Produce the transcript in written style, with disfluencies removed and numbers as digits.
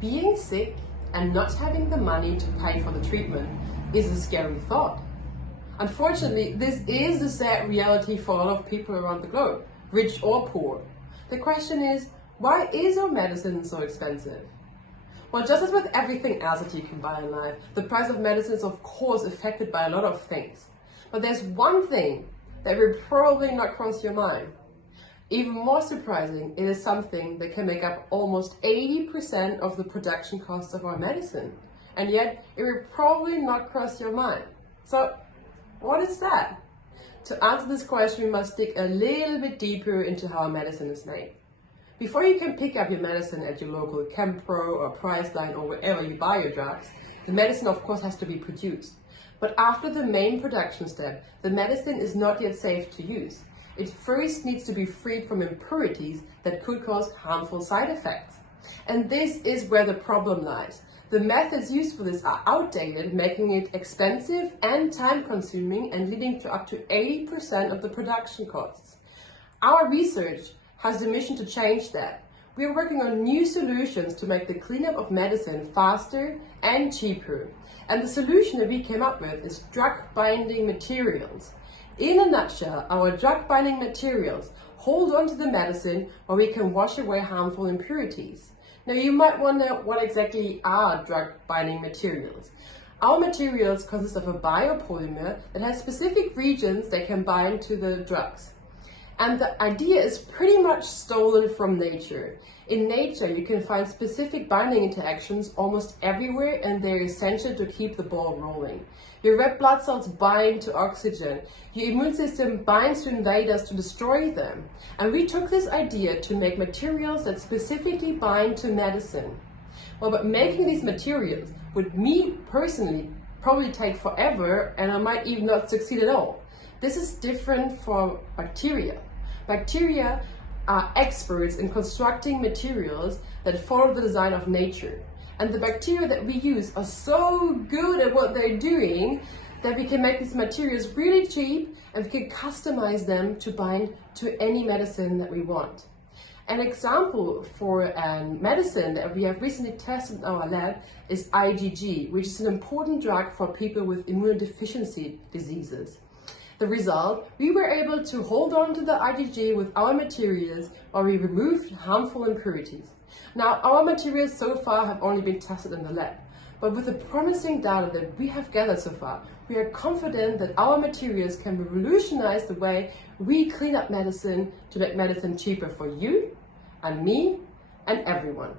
Being sick and not having the money to pay for the treatment is a scary thought. Unfortunately, this is the sad reality for a lot of people around the globe, rich or poor. The question is, why is our medicine so expensive? Well, just as with everything else that you can buy in life, the price of medicine is of course affected by a lot of things. But there's one thing that will probably not cross your mind. Even more surprising, it is something that can make up almost 80% of the production costs of our medicine. And yet, it will probably not cross your mind. So, what is that? To answer this question, we must dig a little bit deeper into how medicine is made. Before you can pick up your medicine at your local Chempro or Priceline or wherever you buy your drugs, the medicine of course has to be produced. But after the main production step, the medicine is not yet safe to use. It first needs to be freed from impurities that could cause harmful side effects. And this is where the problem lies. The methods used for this are outdated, making it expensive and time-consuming and leading to up to 80% of the production costs. Our research has the mission to change that. We are working on new solutions to make the cleanup of medicine faster and cheaper. And the solution that we came up with is drug-binding materials. In a nutshell, our drug-binding materials hold on to the medicine where we can wash away harmful impurities. Now you might wonder, what exactly are drug-binding materials? Our materials consist of a biopolymer that has specific regions that can bind to the drugs. And the idea is pretty much stolen from nature. In nature, you can find specific binding interactions almost everywhere, and they're essential to keep the ball rolling. Your red blood cells bind to oxygen. Your immune system binds to invaders to destroy them. And we took this idea to make materials that specifically bind to medicine. Well, but making these materials would me personally probably take forever, and I might even not succeed at all. This is different from bacteria. Bacteria are experts in constructing materials that follow the design of nature. And the bacteria that we use are so good at what they're doing that we can make these materials really cheap and we can customize them to bind to any medicine that we want. An example for a medicine that we have recently tested in our lab is IgG, which is an important drug for people with immunodeficiency diseases. The result, we were able to hold on to the IgG with our materials while we removed harmful impurities. Now, our materials so far have only been tested in the lab, but with the promising data that we have gathered so far, we are confident that our materials can revolutionize the way we clean up medicine to make medicine cheaper for you and me and everyone.